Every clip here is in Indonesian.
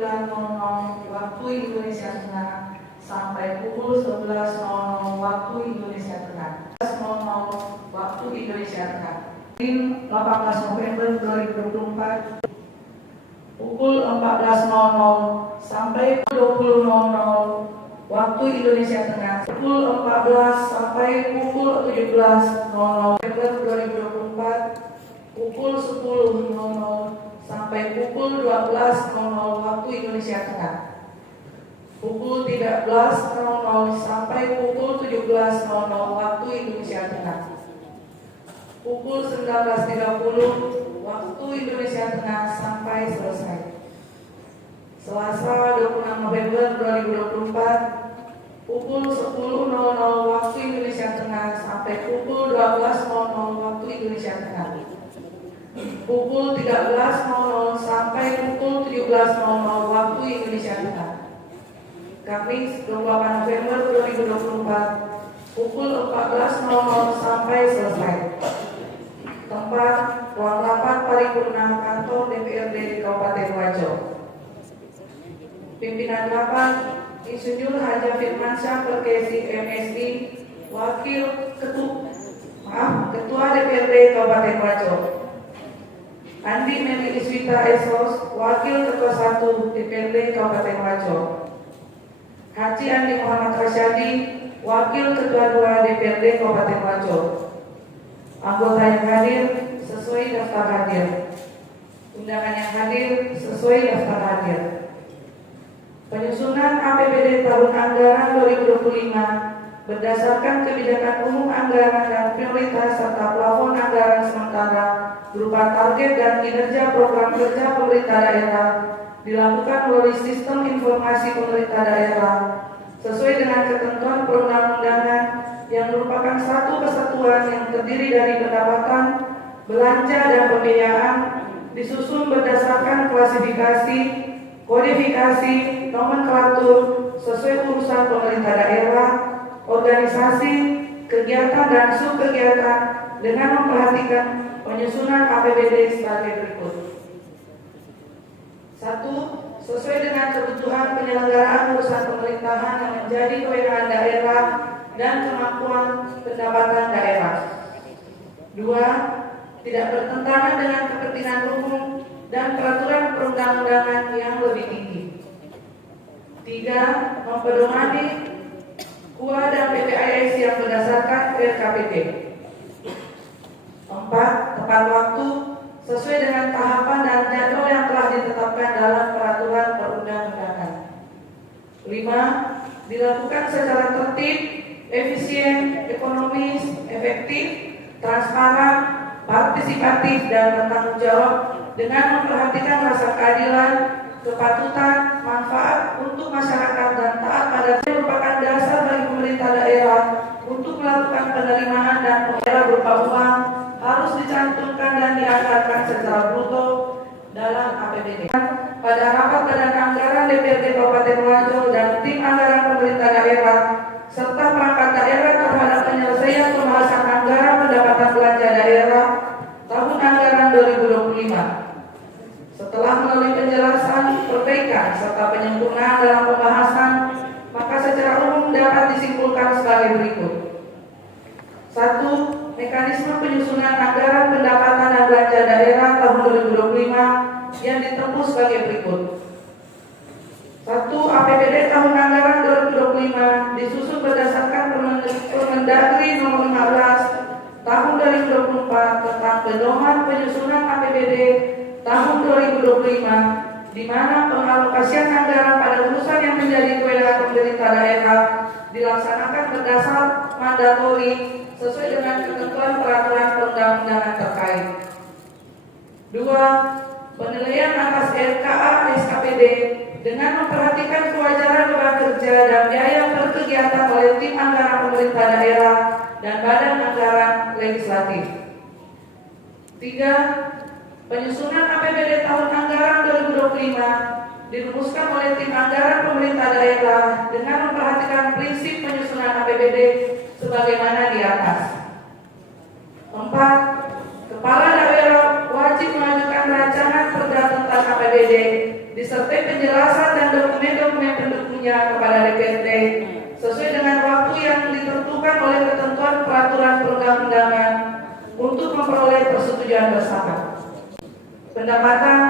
9.00 waktu Indonesia Tengah sampai pukul 11.00 waktu Indonesia Tengah. 11.00 waktu Indonesia Tengah. 18 November 2024 pukul 14.00 sampai 20.00 waktu Indonesia Tengah. Pukul 14 sampai pukul 17.00 November 2024 pukul 10.00 sampai pukul 12.00 waktu Indonesia Tengah. Pukul 13.00 sampai pukul 17.00 waktu Indonesia Tengah. Pukul 19.30 waktu Indonesia Tengah sampai selesai. Selasa 26 November 2024 pukul 10.00 waktu Indonesia Tengah sampai pukul 12.00 waktu Indonesia Tengah. Pukul 13.00 sampai pukul 17.00 waktu Indonesia Tengah. Kamis 28 November 2024 pukul 14.00 sampai selesai. Tempat ruang rapat paripurna kantor DPRD Kabupaten Wajo. Pimpinan rapat Insinyur Haja Firmansyah Perkesi MSI, Wakil Ketua DPRD Kabupaten Wajo. Andi Meli Iswita Esos, Wakil Ketua 1 DPRD Kabupaten Wajo. Haji Andi Muhammad Rasyadi, Wakil Ketua 2 DPRD Kabupaten Wajo. Anggota yang hadir sesuai daftar hadir. Undangan yang hadir sesuai daftar hadir. Penyusunan APBD tahun anggaran 2025 berdasarkan kebijakan umum anggaran dan prioritas serta plafon anggaran sementara berupa target dan kinerja program kerja pemerintah daerah dilakukan melalui sistem informasi pemerintah daerah sesuai dengan ketentuan perundang-undangan yang merupakan satu kesatuan yang terdiri dari pendapatan, belanja dan pembiayaan, disusun berdasarkan klasifikasi, kodifikasi, nomenklatur sesuai urusan pemerintah daerah, organisasi, kegiatan dan subkegiatan dengan memperhatikan penyusunan APBD sebagai berikut. 1. Sesuai dengan kebutuhan penyelenggaraan urusan pemerintahan yang menjadi kewenangan daerah dan kemampuan pendapatan daerah. 2. Tidak bertentangan dengan kepentingan umum dan peraturan perundang-undangan yang lebih tinggi. 3. Mempedomani KUA dan PPAS yang berdasarkan RKPD. 4. Tepat waktu sesuai dengan tahapan dan jadwal yang telah ditetapkan dalam peraturan perundang-undangan. 5. Dilakukan secara tertib, efisien, ekonomis, efektif, transparan, partisipatif dan bertanggung jawab dengan memperhatikan rasa keadilan, kepatutan, manfaat untuk masyarakat dan taat pada merupakan dasar bagi pemerintah daerah untuk melakukan penerimaan dan pembayaran berupa uang harus dicantumkan dan dianggarkan secara bruto dalam APBD. Pada rapat badan anggaran DPRD Kabupaten Wajo dan tim anggaran pemerintah daerah serta perangkat daerah terhadap penyelesaian pembahasan anggaran pendapatan belanja daerah tahun anggaran 2025. Setelah melalui penjelasan, perbaikan serta penyempurnaan dalam pembahasan, maka secara umum dapat disimpulkan sebagai berikut. 1. Mekanisme penyusunan anggaran pendapatan dan belanja daerah tahun 2025 yang ditempuh sebagai berikut. 1. APBD tahun anggaran 2025 disusun berdasarkan Permendagri nomor 15 tahun 2024 tentang pedoman penyusunan APBD tahun 2025, di mana pengalokasian anggaran pada urusan yang menjadi kewenangan pemerintah daerah dilaksanakan berdasar mandatori sesuai dengan ketentuan peraturan perundang-undangan terkait. 2. Penilaian atas RKA SKPD dengan memperhatikan kewajaran beban kerja dan biaya per kegiatan oleh tim anggaran pemerintah daerah dan badan anggaran legislatif. 3. Penyusunan APBD tahun anggaran 2025 dirumuskan oleh tim anggaran pemerintah daerah dengan memperhatikan prinsip penyusunan APBD sebagaimana di atas. 4. Kepala daerah wajib mengajukan rancangan perda tentang APBD disertai penjelasan penjelasan dan dokumen-dokumen pendukungnya kepada DPRD sesuai dengan waktu yang ditentukan oleh ketentuan peraturan perundang-undangan untuk memperoleh persetujuan bersama. Pendapatan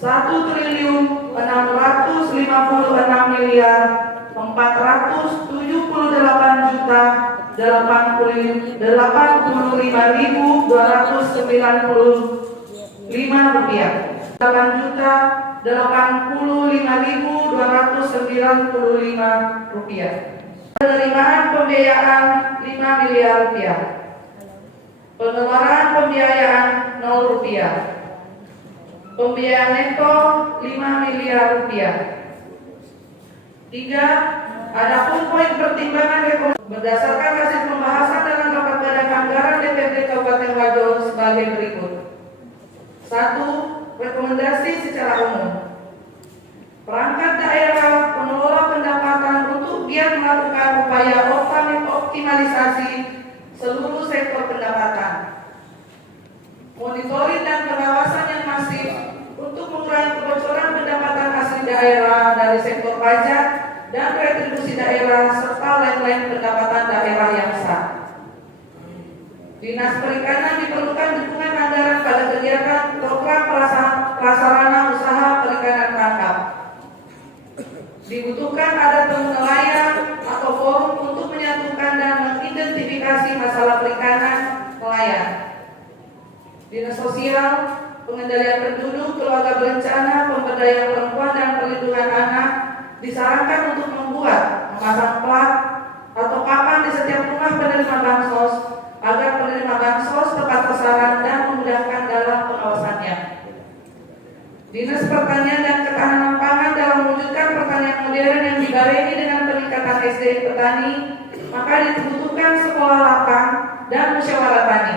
1.446.485.295 rupiah. 8.085.295 rupiah. Penerimaan pembiayaan 5 miliar rupiah. Pengeluaran pembiayaan 0 rupiah. Pembiayaan neto 5 miliar rupiah. 3. Adapun poin pertimbangan rekomendasi berdasarkan hasil pembahasan dalam rapat badan anggaran DPRD Kabupaten Wajo sebagai berikut. 1. Rekomendasi secara umum. Perangkat daerah pengelola pendapatan untuk giat melakukan upaya optimalisasi seluruh sektor pendapatan. Monitoring dan pengawasan yang masif untuk mengurangi kebocoran pendapatan asli daerah dari sektor pajak dan retribusi daerah serta lain-lain pendapatan daerah yang sah. Dinas Perikanan diperlukan dukungan anggaran pada kegiatan program prasarana usaha perikanan tangkap. Dibutuhkan ada nelayan atau forum untuk menyatukan dan mengidentifikasi masalah perikanan nelayan. Dinas Sosial, Pengendalian Penduduk, Keluarga Berencana, Pemberdayaan Perempuan dan Perlindungan Anak disarankan untuk membuat, memasang plat atau papan di setiap rumah penerima bansos agar penerima bansos tepat sasaran dan memudahkan dalam pengawasannya. Dinas Pertanian dan Ketahanan Pangan dalam mewujudkan pertanian modern yang dibarengi dengan peningkatan SDM petani, maka dibutuhkan sekolah lapang dan musyawarah tani.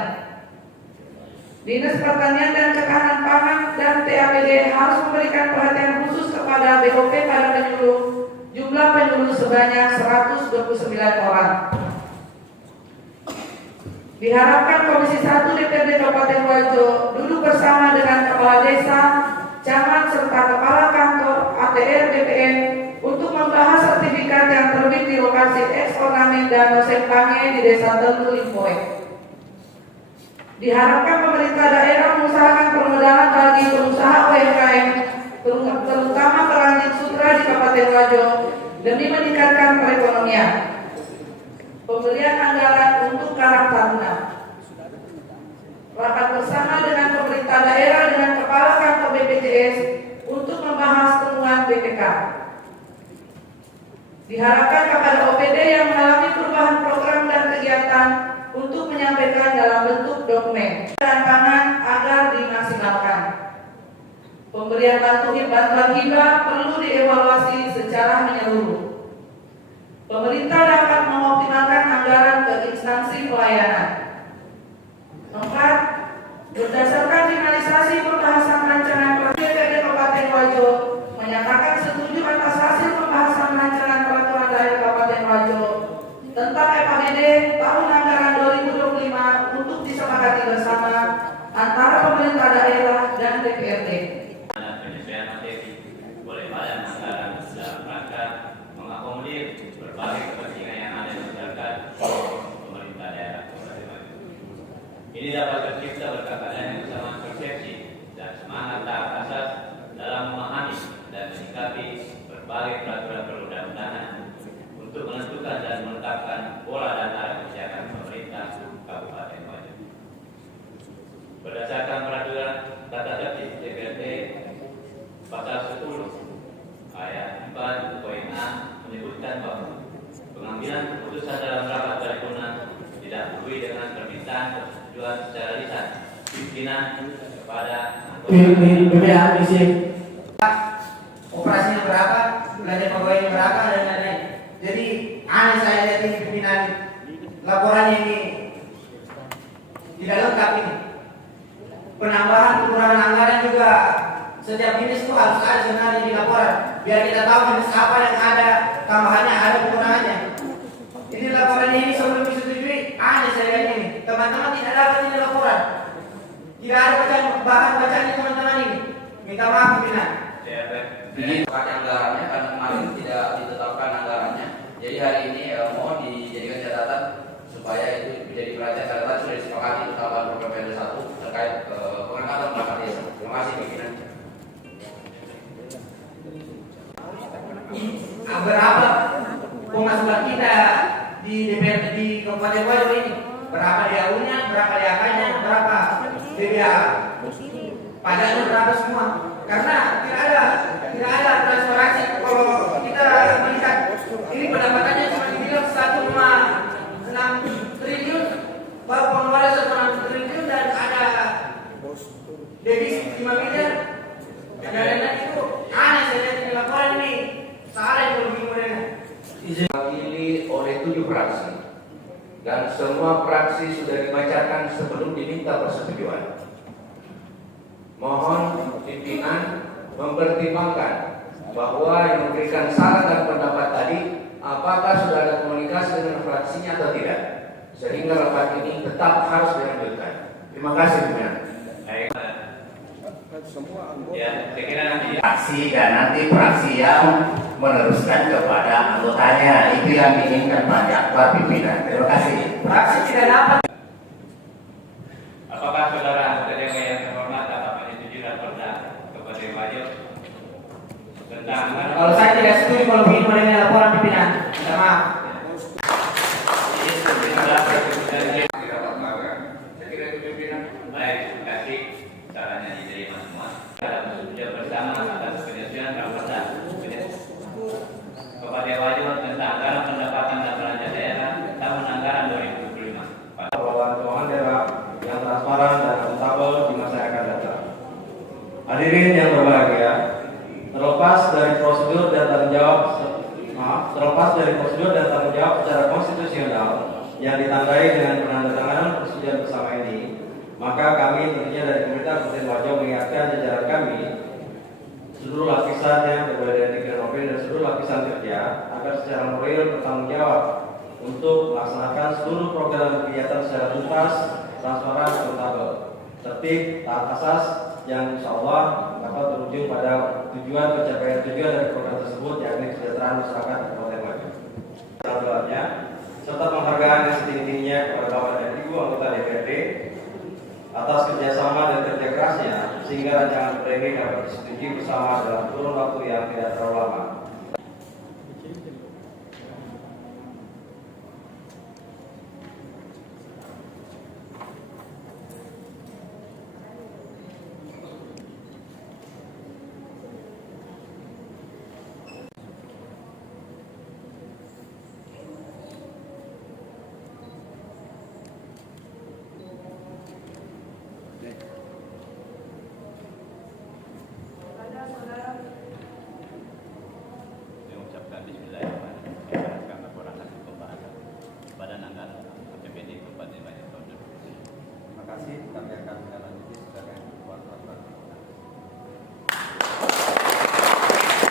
Dinas Pertanian dan Ketahanan Pangan dan TAPD harus memberikan perhatian khusus kepada BOP pada penyuluh, jumlah penyuluh sebanyak 129 orang. Diharapkan Komisi 1 DPRD Kabupaten Wajo duduk bersama dengan Kepala Desa, Camat serta Kepala Kantor ATR BPN untuk membahas sertifikat yang terbit di lokasi eks ornamen dan dosen pange di Desa Teluk Limpoe. Diharapkan pemerintah daerah mengusahakan permodalan bagi pengusaha UMKM, terutama perajin sutra di Kabupaten Wajo, demi meningkatkan perekonomian. Pemberian anggaran untuk Karang Taruna. Rapat bersama dengan pemerintah daerah dengan Kepala Kantor BPJS untuk membahas temuan BPK. Diharapkan kepada OPD yang mengalami perubahan program dan kegiatan untuk menyampaikan dalam bentuk dokumen dan pangan agar dimaksimalkan. Pemberian bantuan hibah perlu dievaluasi secara menyeluruh. Pemerintah dapat mengoptimalkan anggaran ke instansi pelayanan. 4. Berdasarkan finalisasi pembahasan rancangan DPRD Kabupaten Wajo menyatakan setuju atas hasil pembahasan rancangan peraturan daerah Kabupaten Wajo tentang FABD tahun anggaran 2025 untuk disepakati bersama antara pemerintah daerah dan DPRD. Penyesuaian materi oleh badan anggaran dalam rangka mengakomodir berbagai kepentingan yang ada di masyarakat pemerintah daerah Kabupaten Wajo. Ini dapat tercipta berkat adanya kesamaan persepsi dan semangat tahap asas dalam memahami dan menyikapi berbagai peraturan perundang-undangan untuk menentukan dan menetapkan pola dan arah kebijakan pemerintah Kabupaten Wajo. Berdasarkan peraturan tata tertib DPRD pasal 10 ayat 4 poin A menyebutkan bahwa pengambilan keputusan dalam rapat paripurna didahului dengan permintaan persetujuan secara lisan pimpinan kepada BPA misi operasinya berapa, belanja pegawainya berapa dan lain-lain. Jadi aneh saya lihat ini pimpinan laporannya ini tidak lengkap ini. Penambahan pengurangan anggaran juga setiap jenis itu harus ada sebenarnya di laporan biar kita tahu jenis apa yang ada tambahannya ada pengurangannya. Ini laporan ini sebelum disetujui aneh saya lihat ini. Teman-teman tidak dapat ini laporan. Tidak ada bahan bacaan teman-teman ini. Minta maaf pimpinan. Pakai anggarannya karena kemarin tidak ditetapkan anggarannya. Jadi hari ini mohon dijadikan catatan supaya itu menjadi perhatian catatan sudah disepakati bersama program PL 1 terkait pengangkatan perangkat desa. Terima kasih pimpinan. Berapa pemasukan kita di DPRD di Kabupaten Wajo ini? Berapa DAU-nya, berapa DAK-nya, berapa DBA? Pajaknya berapa semua? Karena tidak ada transparansi. Kalau kita melihat ini pendapatannya cuma dibilang 1,6 triliun, baru pengeluaran 1,6 triliun dan ada defisit 5 miliar. Dan lain-lain itu aneh saya lihat di laporan ini. Salah yang lebih mudah. Diwakili oleh 7 fraksi dan semua fraksi sudah dibacakan sebelum diminta persetujuan. Mohon pimpinan mempertimbangkan bahwa yang memberikan saran dan pendapat tadi apakah sudah ada komunikasi dengan fraksinya atau tidak, sehingga rapat ini tetap harus dilanjutkan. Terima kasih pimpinan. Ya, saya kira nanti fraksi dan nanti fraksi yang meneruskan kepada anggotanya. Itu yang diinginkan Pak Jakbar pimpinan. Terima kasih. Fraksi tidak dapat. apakah saudara anggota DPR yang terhormat dapat menyetujui laporan Kabupaten Wajo tentang Kalau saya tidak setuju kalau begini modelnya laporan pimpinan. Minta maaf. Baik, terima kasih. Caranya diterima semua. Kita bekerja bersama atas penyelesaian rapat Kabupaten Wajo tentang anggaran pendapatan dan belanja daerah tahun anggaran 2025. Pengelolaan keuangan daerah yang transparan dan akuntabel di masa yang akan datang. Hadirin yang berbahagia, terlepas dari prosedur dan tanggung jawab secara konstitusional yang ditandai dengan penandatanganan persetujuan bersama ini, maka kami tentunya dari pemerintah Kabupaten Wajo mengingatkan jajaran kami seluruh lapisan yang berbeda dari Tiga November dan seluruh lapisan kerja agar secara moral bertanggung jawab untuk melaksanakan seluruh program dan kegiatan secara tuntas, transparan, akuntabel, tertib, taat asas yang insya Allah dapat berujung pada pencapaian tujuan dari program tersebut, yakni kesejahteraan masyarakat di Kabupaten Wajo. Selanjutnya, serta penghargaan yang setinggi-tingginya kepada Bapak dan Ibu anggota DPRD atas kerjasama dan kerja kerasnya sehingga rancangan perda ini dapat disetujui bersama dalam kurun waktu yang tidak terlalu lama. Mengucapkan bismillahirrahmanirrahim akan laporan hasil pembahasan Badan Anggaran APBD Kabupaten Wajo tahun 2020. Terima kasih. Kami akan